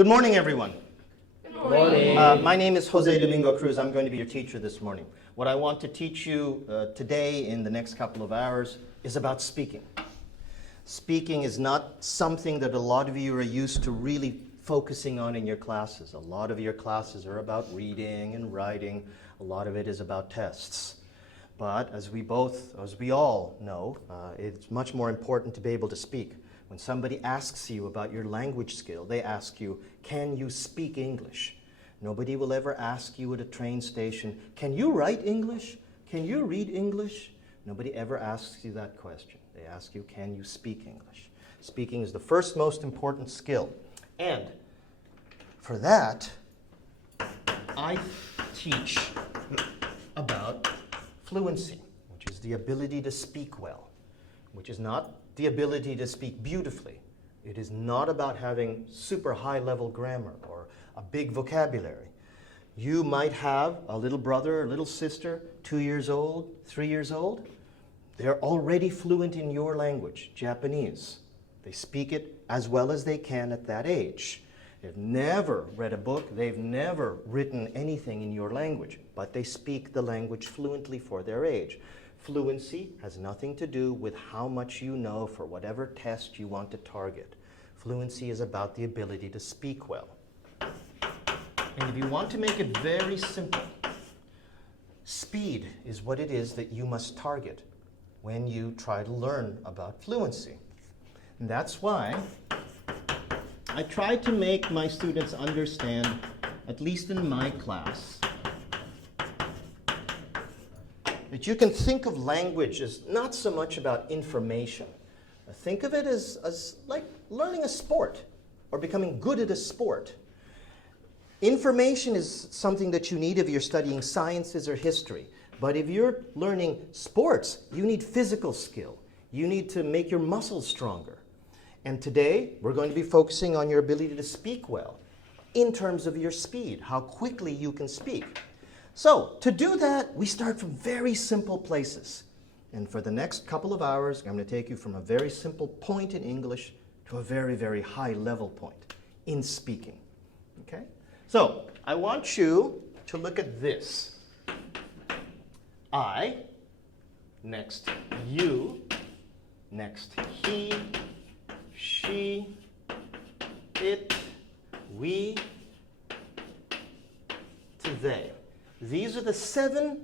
Good morning, everyone. Good morning. My name is José Domingo Cruz. I'm going to be your teacher this morning. What I want to teach you today in the next couple of hours is about speaking. Speaking is not something that a lot of you are used to really focusing on in your classes. A lot of your classes are about reading and writing. A lot of it is about tests. But as we all know, it's much more important to be able to speak. When somebody asks you about your language skill, they ask you, can you speak English? Nobody will ever ask you at a train station, can you write English? Can you read English? Nobody ever asks you that question. They ask you, can you speak English? Speaking is the first most important skill. And for that, I teach about fluency, which is the ability to speak well, which is not the ability to speak beautifully. It is not about having super high-level grammar or a big vocabulary. You might have a little brother or little sister, 2 years old, 3 years old. They're already fluent in your language, Japanese. They speak it as well as they can at that age. They've never read a book, they've never written anything in your language, but they speak the language fluently for their age. Fluency has nothing to do with how much you know for whatever test you want to target. Fluency is about the ability to speak well. And if you want to make it very simple, speed is what it is that you must target when you try to learn about fluency. And that's why I try to make my students understand, at least in my class, that you can think of language as not so much about information. Think of it as like learning a sport or becoming good at a sport. Information is something that you need if you're studying sciences or history. But if you're learning sports, you need physical skill. You need to make your muscles stronger. And today, we're going to be focusing on your ability to speak well in terms of your speed, how quickly you can speak. So, to do that, we start from very simple places. And for the next couple of hours, I'm going to take you from a very simple point in English to a very, very high level point in speaking. Okay? So, I want you to look at this. I, next you, next he, she, it, we, to they. These are the 7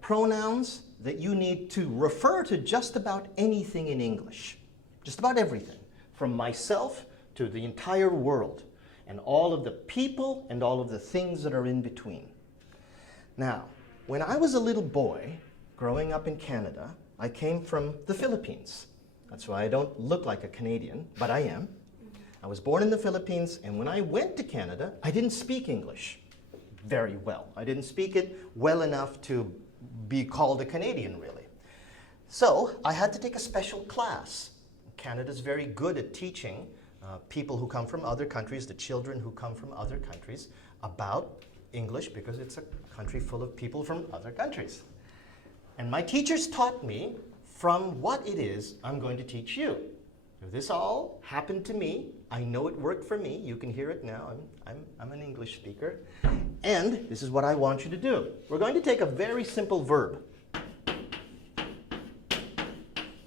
pronouns that you need to refer to just about anything in English. Just about everything. From myself to the entire world. And all of the people and all of the things that are in between. Now, when I was a little boy, growing up in Canada, I came from the Philippines. That's why I don't look like a Canadian, but I am. I was born in the Philippines, and when I went to Canada, I didn't speak English very well. I didn't speak it well enough to be called a Canadian, really. So I had to take a special class. Canada's very good at teaching people who come from other countries, the children who come from other countries, about English because it's a country full of people from other countries. And my teachers taught me from what it is I'm going to teach you. This all happened to me. I know it worked for me. You can hear it now. I'm an English speaker. And this is what I want you to do. We're going to take a very simple verb.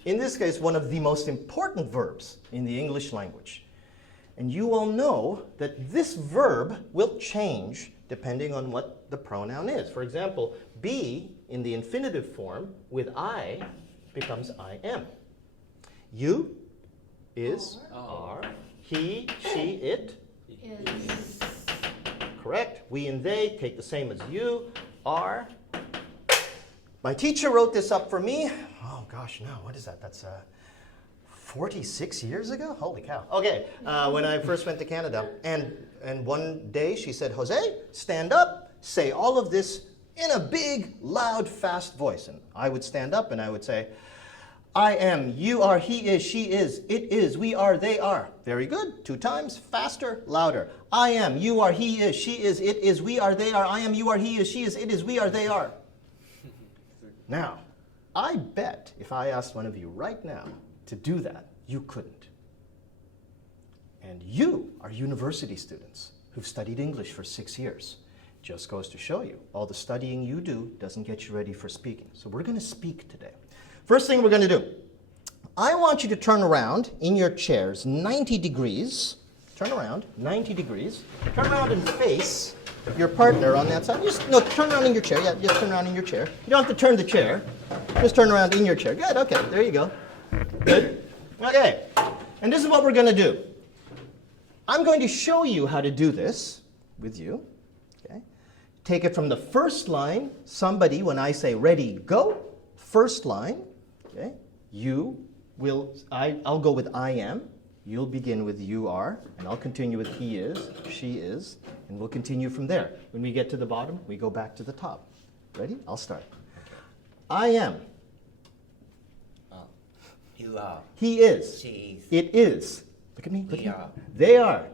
In this case, one of the most important verbs in the English language. And you all know that this verb will change depending on what the pronoun is. For example, be in the infinitive form with I becomes I am. You is are. He, she, it Is. Correct. We and they take the same as you, are. My teacher wrote this up for me. Oh gosh, no, what is that? That's 46 years ago? Holy cow. Okay, when I first went to Canada. And one day she said, Jose, stand up, say all of this in a big, loud, fast voice. And I would stand up and I would say, I am, you are, he is, she is, it is, we are, they are. Very good. 2 times, faster, louder. I am, you are, he is, she is, it is, we are, they are. I am, you are, he is, she is, it is, we are, they are. Now, I bet if I asked one of you right now to do that, you couldn't. And you are university students who've studied English for 6 years. Just goes to show you, all the studying you do doesn't get you ready for speaking. So we're going to speak today. First thing we're going to do, I want you to turn around in your chairs 90 degrees. Turn around 90 degrees. Turn around and face your partner on that side. Turn around in your chair. Yeah, just turn around in your chair. You don't have to turn the chair. Just turn around in your chair. Good, okay, there you go. Good. Okay, and this is what we're going to do. I'm going to show you how to do this with you. Okay. Take it from the first line. Somebody, when I say ready, go, first line. Okay. I'll go with I am. You'll begin with you are, and I'll continue with he is, she is, and we'll continue from there. When we get to the bottom, we go back to the top. Ready? I'll start. I am. You are. He is. She is. It is. Look at me. Look We at me. are. They are.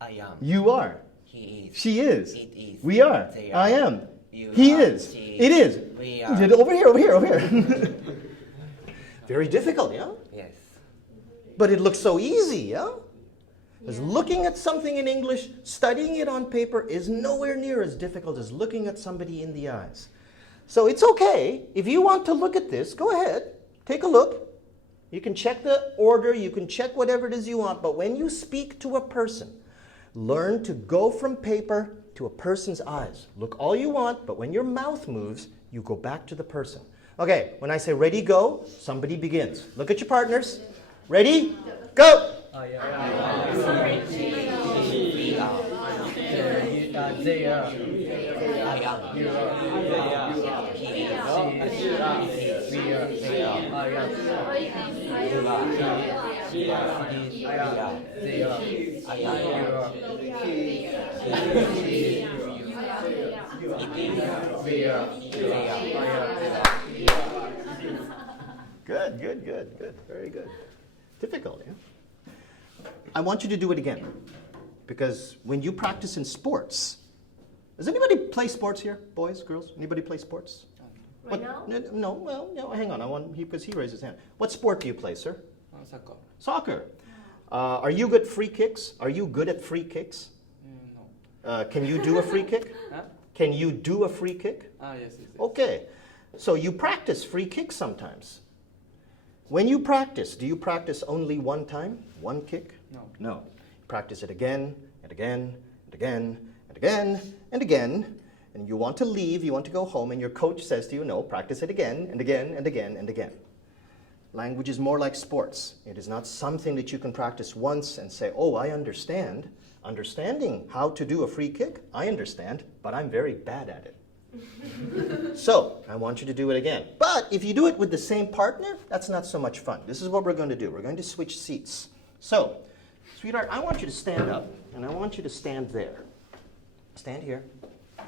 I am. You are. He is. She is. It is. We are. They I are. am. You He are. is. She It is. We are. Over here, over here, over here. Very difficult, yeah? Yes. But it looks so easy, yeah? Because looking at something in English, studying it on paper is nowhere near as difficult as looking at somebody in the eyes. So it's okay. If you want to look at this, go ahead. Take a look. You can check the order. You can check whatever it is you want. But when you speak to a person, learn to go from paper to a person's eyes. Look all you want, but when your mouth moves, you go back to the person. Okay, when I say ready, go, somebody begins. Look at your partners. Ready? Go! They are. I am. You are. They are. He is. She is. We are. They are. I am. You are. She are. He is. We are. They are. I am. You are. He is. She is. It is. We are. They are. I am. Good, good, good, good. Very good. Difficult, yeah? I want you to do it again. Because when you practice in sports, does anybody play sports here? Boys, girls? Anybody play sports? Right now? No, well, no, hang on. Because he raised his hand. What sport do you play, sir? Soccer. Soccer. Are you good at free kicks? Are you good at free kicks? No. Can you do a free kick? Huh? Can you do a free kick? Yes. Okay. So you practice free kicks sometimes. When you practice, do you practice only one time? One kick? No. No. Practice it again and again and again and again and again. And you want to leave, you want to go home, and your coach says to you, no, practice it again and again and again and again. Language is more like sports. It is not something that you can practice once and say, oh, I understand. Understanding how to do a free kick, I understand, but I'm very bad at it. So, I want you to do it again. But if you do it with the same partner, that's not so much fun. This is what we're going to do. We're going to switch seats. So, sweetheart, I want you to stand up, and I want you to stand there. Stand here.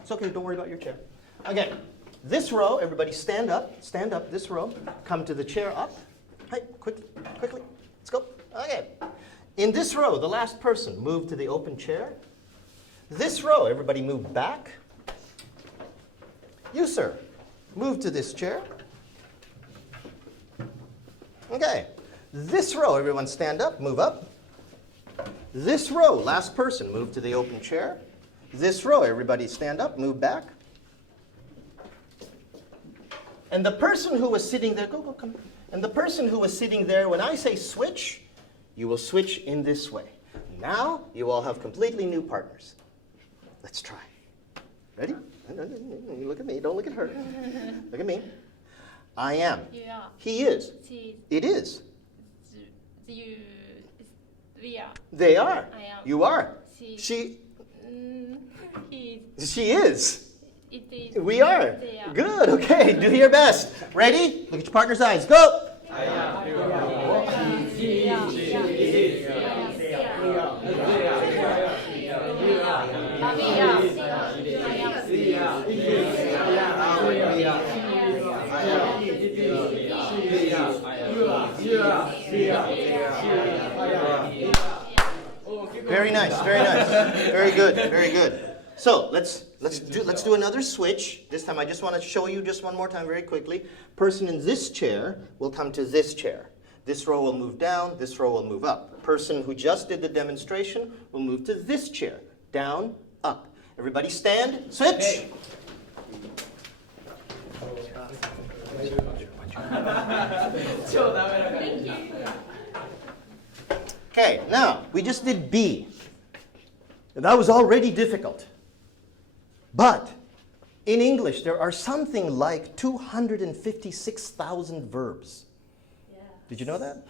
It's okay, don't worry about your chair. Okay, this row, everybody stand up, this row. Come to the chair up. Hey, quickly, let's go. Okay. In this row, the last person, move to the open chair. This row, everybody move back. You, sir, move to this chair. Okay. This row, everyone stand up, move up. This row, last person, move to the open chair. This row, everybody stand up, move back. And the person who was sitting there, come. And the person who was sitting there, when I say switch, you will switch in this way. Now, you all have completely new partners. Let's try. Ready? You look at me, don't look at her. Look at me. I am. Yeah. He is. She It is. you we are. They are. I am. You are. She he She is. it is. We are. They are. Good, okay, do your best. Ready? Look at your partner's eyes. Go! Very nice, very nice. Very good, very good. So let's do another switch. This time I just want to show you just one more time very quickly. Person in this chair will come to this chair. This row will move down, this row will move up. person who just did the demonstration will move to this chair. Down, up. Everybody stand, switch. Okay, now, we just did B. And that was already difficult. But in English, there are something like 256,000 verbs. Yeah. Did you know that?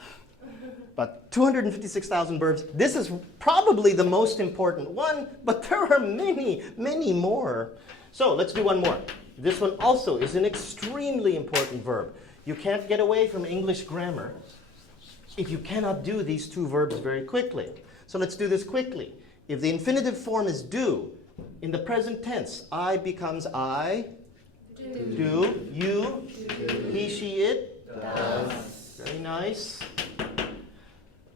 But 256,000 verbs. This is probably the most important one, but there are many, many more. So let's do one more. This one also is an extremely important verb. You can't get away from English grammar if you cannot do these two verbs very quickly. So let's do this quickly. If the infinitive form is do, in the present tense, I becomes I, do, you, he, she, it, does. Very nice.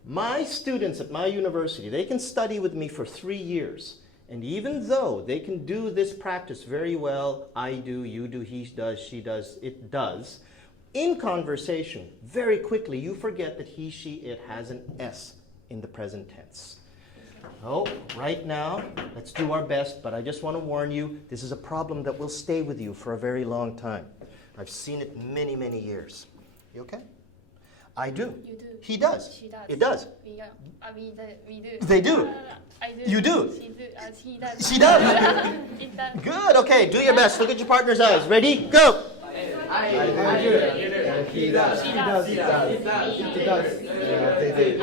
My students at my university, they can study with me for 3 years. And even though they can do this practice very well, I do, you do, he does, she does, it does, in conversation, very quickly you forget that he, she, it has an S in the present tense. So, right now, let's do our best, but I just want to warn you, this is a problem that will stay with you for a very long time. I've seen it many, many years. You okay? I do. You do. He does. She does. It does. We do. They do. I do. You do. She do. He does. She does. It does. Good. Okay, do your best. Look at your partner's eyes. Ready? Go. I do. He does. She does. He does. It does. They do.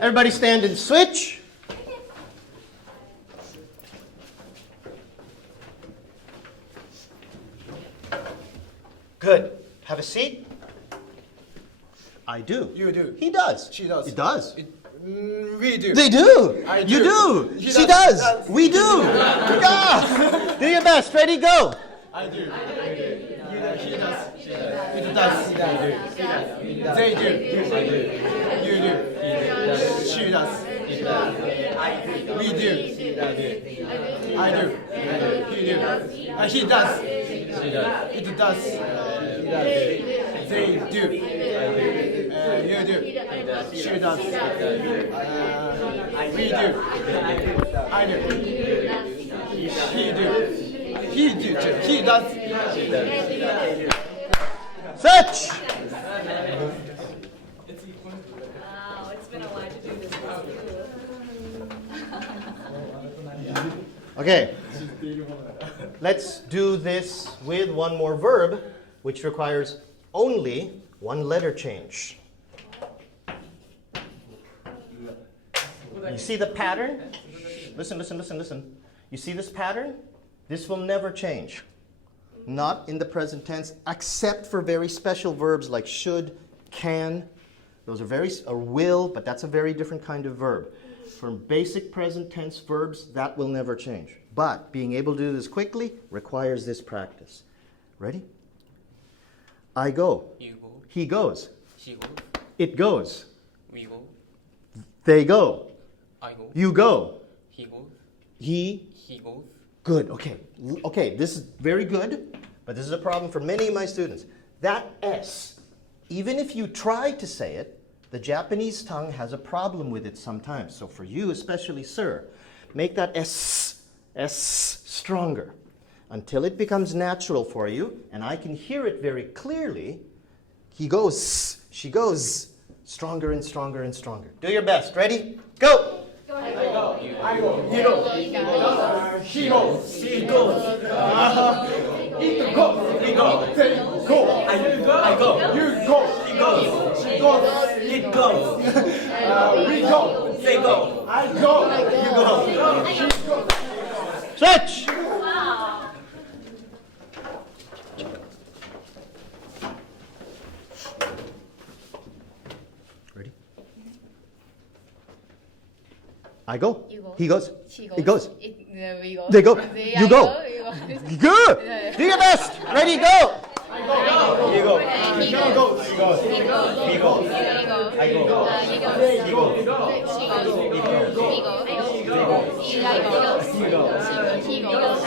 Everybody stand and switch. Good. Have a seat. I do. You do. He does. She does. It does. We do. They do. I You do. do. He She does. does. We do. Yeah. Do your best. Ready? Go. I do. He does. It does. They do. You do. She does. We do. I do. He do. He does. It does. They do. You do. She does. We do. I do. He do. He do. He does. Switch. Wow, it's been a while to do this. Okay. Let's do this with one more verb, which requires only one letter change. You see the pattern? Listen, listen, listen, listen. You see this pattern? This will never change. Not in the present tense, except for very special verbs like should, can. Those are or will, but that's a very different kind of verb. For basic present tense verbs, that will never change. But being able to do this quickly requires this practice. Ready? I go. You go. He goes. She goes. It goes. We go. They go. I go. You go. He goes. He. He goes. Good. Okay. Okay, this is very good, but this is a problem for many of my students. That S, even if you try to say it, the Japanese tongue has a problem with it sometimes. So for you, especially, sir, make that S stronger until it becomes natural for you, and I can hear it very clearly. He goes, she goes, stronger and stronger and stronger. Do your best. Ready? Go! I go. He goes. She goes. He goes. It goes. We go. They go. I go. You go. He goes. She goes. It goes. We go. They go. I go. You go. She goes. Switch! Wow. Ready? I go. You go. He goes. She It goes. We go. They go. They You go. go. Good. Do your best. Ready, go. He goes. He goes. He goes. He goes. He goes. I go. He goes. He goes. She goes. He goes. He goes. He goes. He goes. He goes. He goes. He goes. He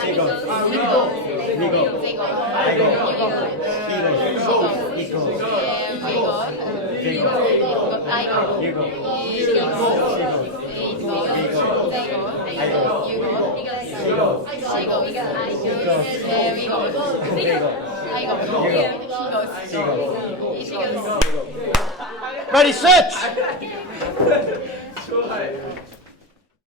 goes. He goes. He goes. They go. I go. You go. He goes. He goes. We go. He goes. I go. He goes. She goes. They go. I go. You go. She goes. She goes. I go. We go. He goes. I go. He goes. She goes. Ready, switch. 좋아해.